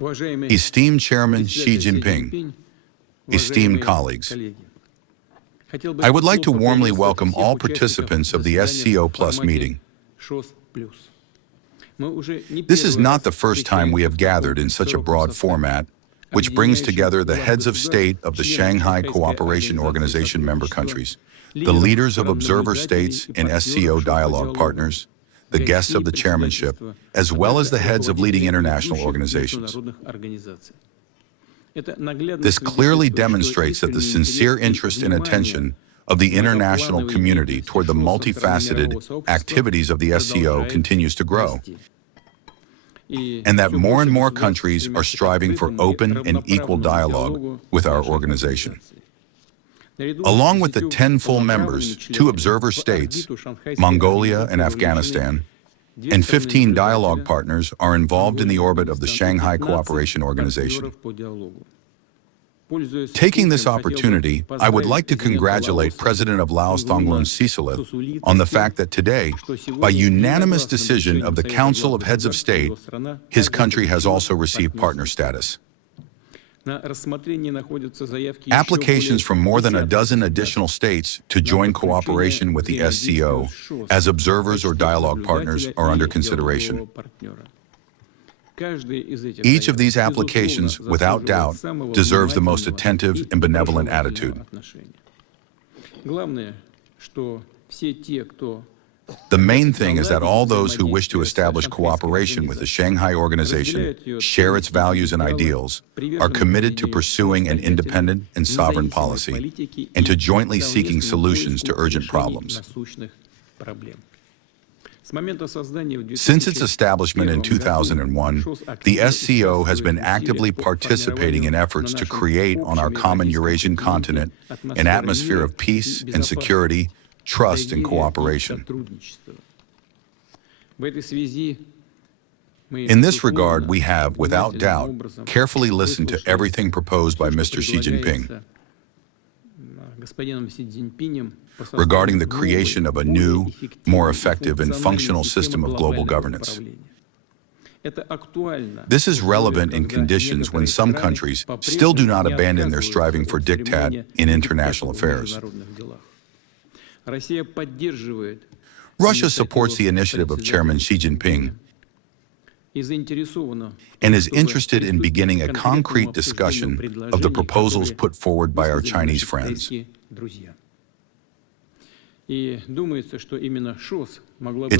Esteemed Chairman Xi Jinping, esteemed colleagues, I would like to warmly welcome all participants of the SCO Plus meeting. This is not the first time we have gathered in such a broad format, which brings together the heads of state of the Shanghai Cooperation Organization member countries, the leaders of observer states and SCO dialogue partners, the guests of the chairmanship, as well as the heads of leading international organizations. This clearly demonstrates that the sincere interest and attention of the international community toward the multifaceted activities of the SCO continues to grow, and that more and more countries are striving for open and equal dialogue with our organization. Along with the 10 full members, 2 observer states, Mongolia and Afghanistan, and 15 dialogue partners are involved in the orbit of the Shanghai Cooperation Organization. Taking this opportunity, I would like to congratulate President of Laos Thongloun Sisoulith on the fact that today, by unanimous decision of the Council of Heads of State, his country has also received partner status. Applications from more than a dozen additional states to join cooperation with the SCO as observers or dialogue partners are under consideration. Each of these applications, without doubt, deserves the most attentive and benevolent attitude. The main thing is that all those who wish to establish cooperation with the Shanghai Organization, share its values and ideals, are committed to pursuing an independent and sovereign policy, and to jointly seeking solutions to urgent problems. Since its establishment in 2001, the SCO has been actively participating in efforts to create on our common Eurasian continent an atmosphere of peace and security, trust and cooperation. In this regard, we have, without doubt, carefully listened to everything proposed by Mr. Xi Jinping regarding the creation of a new, more effective and functional system of global governance. This is relevant in conditions when some countries still do not abandon their striving for diktat in international affairs. Russia supports the initiative of Chairman Xi Jinping and is interested in beginning a concrete discussion of the proposals put forward by our Chinese friends. It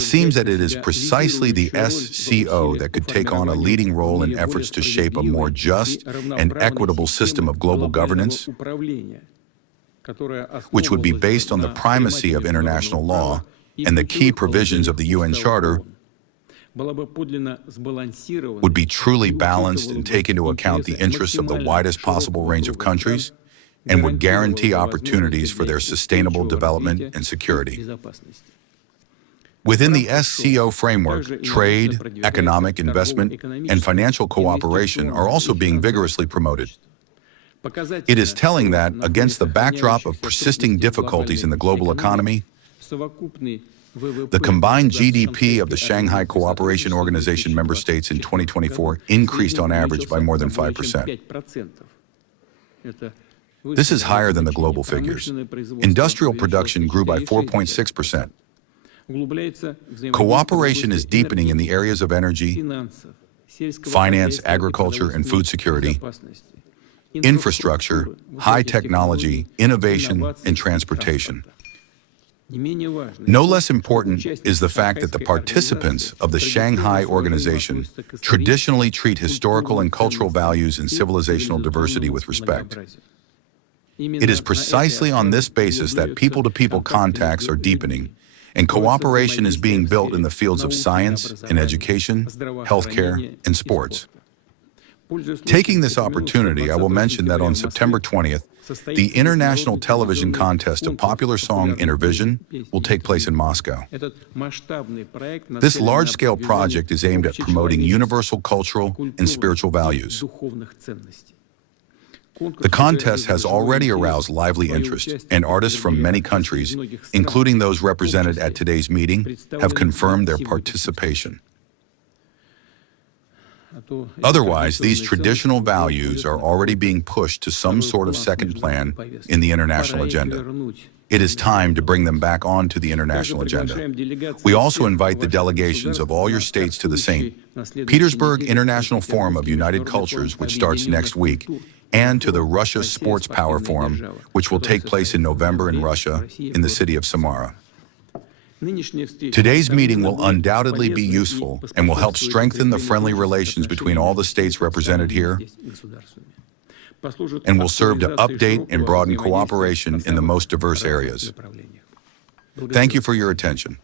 seems that it is precisely the SCO that could take on a leading role in efforts to shape a more just and equitable system of global governance, which would be based on the primacy of international law and the key provisions of the UN Charter, would be truly balanced and take into account the interests of the widest possible range of countries, and would guarantee opportunities for their sustainable development and security. Within the SCO framework, trade, economic investment, and financial cooperation are also being vigorously promoted. It is telling that, against the backdrop of persisting difficulties in the global economy, the combined GDP of the Shanghai Cooperation Organization member states in 2024 increased on average by more than 5%. This is higher than the global figures. Industrial production grew by 4.6%. Cooperation is deepening in the areas of energy, finance, agriculture, and food security, infrastructure, high technology, innovation, and transportation. No less important is the fact that the participants of the Shanghai Organization traditionally treat historical and cultural values and civilizational diversity with respect. It is precisely on this basis that people-to-people contacts are deepening, and cooperation is being built in the fields of science and education, healthcare, and sports. Taking this opportunity, I will mention that on September 20th, the International Television Contest of Popular Song Intervision will take place in Moscow. This large-scale project is aimed at promoting universal cultural and spiritual values. The contest has already aroused lively interest, and artists from many countries, including those represented at today's meeting, have confirmed their participation. Otherwise, these traditional values are already being pushed to some sort of second plan in the international agenda. It is time to bring them back onto the international agenda. We also invite the delegations of all your states to the St. Petersburg International Forum of United Cultures, which starts next week, and to the Russia Sports Power Forum, which will take place in November in Russia, in the city of Samara. Today's meeting will undoubtedly be useful and will help strengthen the friendly relations between all the states represented here, and will serve to update and broaden cooperation in the most diverse areas. Thank you for your attention.